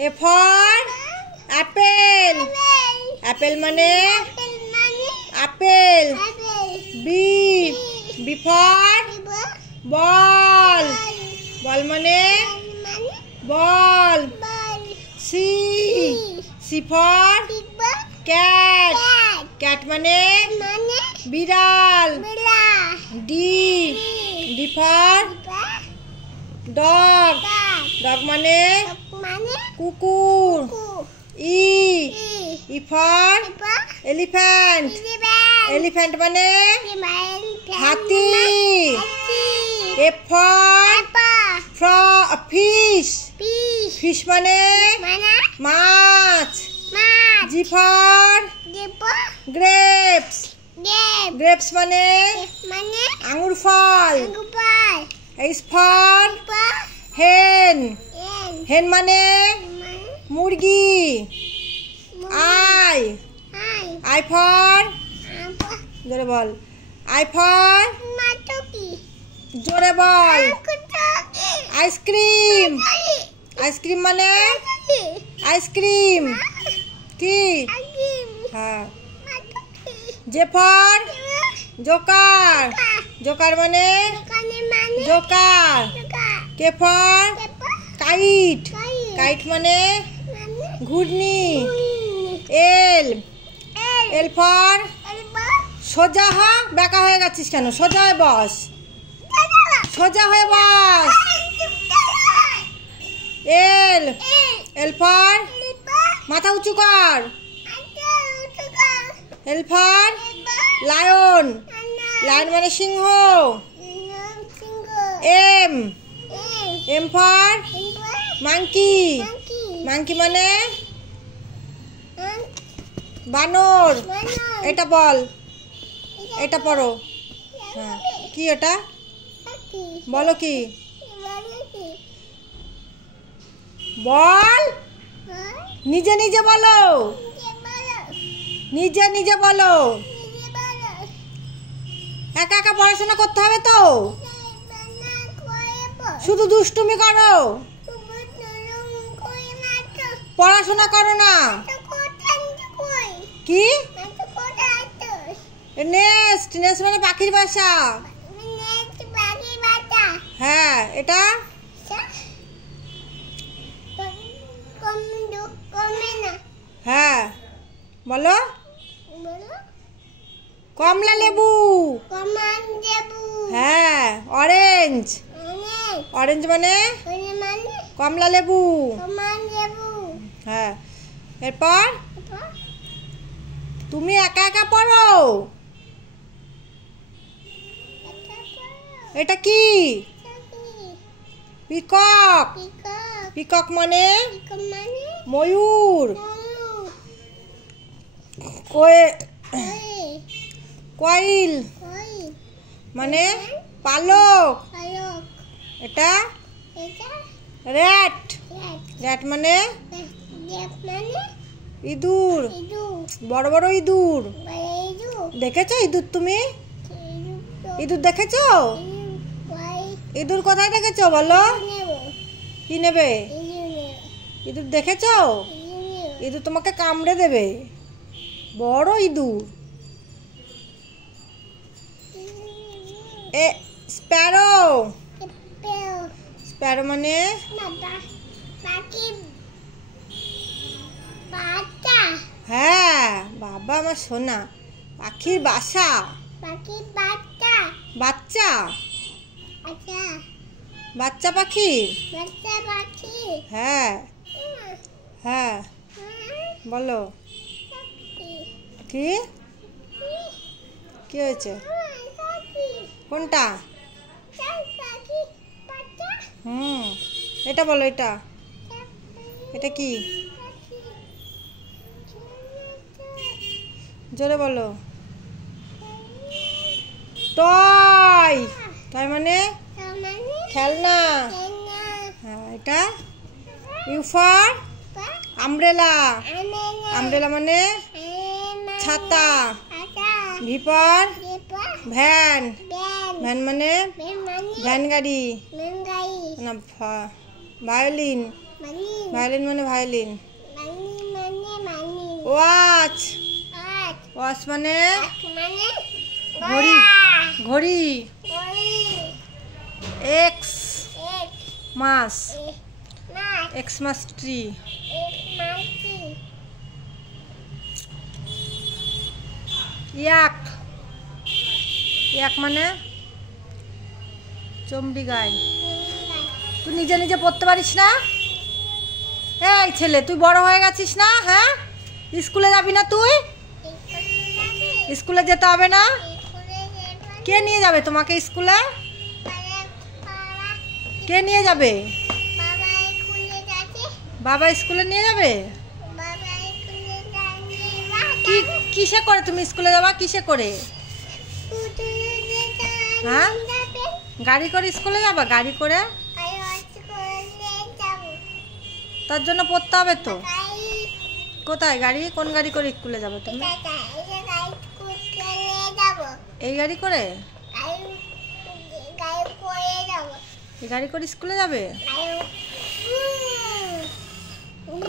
A for apple. Apple মানে apple. B for ball. Ball মানে ball. C for cat. Cat মানে বিড়াল. D for dog. Dog মানে কুকুর. E for elephant. Elephant মানে হাতি. F for fish. Fish মানে মাছ. G for grapes. Grapes মানে আঙ্গুর ফল. H for hen. Hen মানে মুরগি. I for জোরে বল. I for জোরে বল. আইসক্রিম. আইসক্রিম মানে আইসক্রিম কি? হ্যাঁ. যে ফর জোকার. জোকার মানে Joker. K for kite. Kite মানে ঘূর্ণি. এল ফর সোজা হ. বেঁকা হয়ে গেছিস কেন? সোজা হয়ে বস. সোজা হয়ে বস. এল ফর মাথা উঁচু কর. L for lion. লায়ন মানে সিংহ. M for monkey. মাংকি মানে বানর. এটা বল. এটা পড়ো. হ্যাঁ কি এটা বলো? কি বল? নিজে নিজে বলো. নিজে নিজে বলো. একা একা পড়াশোনা করতে হবে তো? শুধু দুষ্টুমি করো, পড়াশোনা করো না. কি নেস্ট? নেস্ট মানে পাখির বাসা. হ্যাঁ এটা হ্যাঁ বলো. কমলা লেবু. হ্যাঁ অরেঞ্জ. অরেঞ্জ মানে কমলা লেবু. হ্যাঁ এরপর তুমি একা একা পড়ো. এটা কি? পিকক. পিকক মানে ময়ূর. কোয়েল মানে পালক. এটা র্যাট. র্যাট মানে ইঁদুর. বড় বড় ইঁদুর. দেখেছো ইঁদুর? তুমি ইঁদুর দেখেছো? ইঁদুর কোথায় দেখেছো বলো? কি নেবে? ইঁদুর দেখেছো? ইঁদুর তোমাকে কামড়ে দেবে. বড় ইঁদুর. স্প্যারো. স্প্যারো মানে হ্যাঁ বাবা আমার সোনা. পাখির বাসা. বাচ্চা. বাচ্চা পাখি. হ্যাঁ হ্যাঁ বলো. কি কি হয়েছে? কোনটা? এটা বলো. এটা এটা কি? জোরে বলো. টয়. টয় মানে খেলনা. হ্যাঁ এটা ইউ ফর আমব্রেলা. আমব্রেলা মানে ছাতা. V for van. ভ্যান মানে ভ্যান গাড়ি না. ভায়োলিন. ভায়োলিন মানে ভায়োলিন। ওয়াচ, ওয়াচ মানে ঘড়ি, ঘড়ি। এক্স মাস, এক্স মাস ট্রি। ইয়াক, ইয়াক মানে চমড়ি গাই। তুই নিজে নিজে পড়তে পারিস না? এই ছেলে, তুই বড় হয়ে গেছিস না? হ্যাঁ, স্কুলে যাবি না তুই? স্কুলে যেতে হবে না? কে নিয়ে যাবে তোমাকে স্কুলে? কে নিয়ে যাবে? বাবা স্কুলে নিয়ে যাবে। কি কিসে করে তুমি স্কুলে যাবা? কিসে করে? হ্যাঁ, গাড়ি করে স্কুলে যাবা? গাড়ি করে? তার জন্য পড়তে হবে তো। কোথায় গাড়ি? কোন গাড়ি করে স্কুলে যাবে তুমি? এই গাড়ি করে? এই গাড়ি করে স্কুলে যাবে?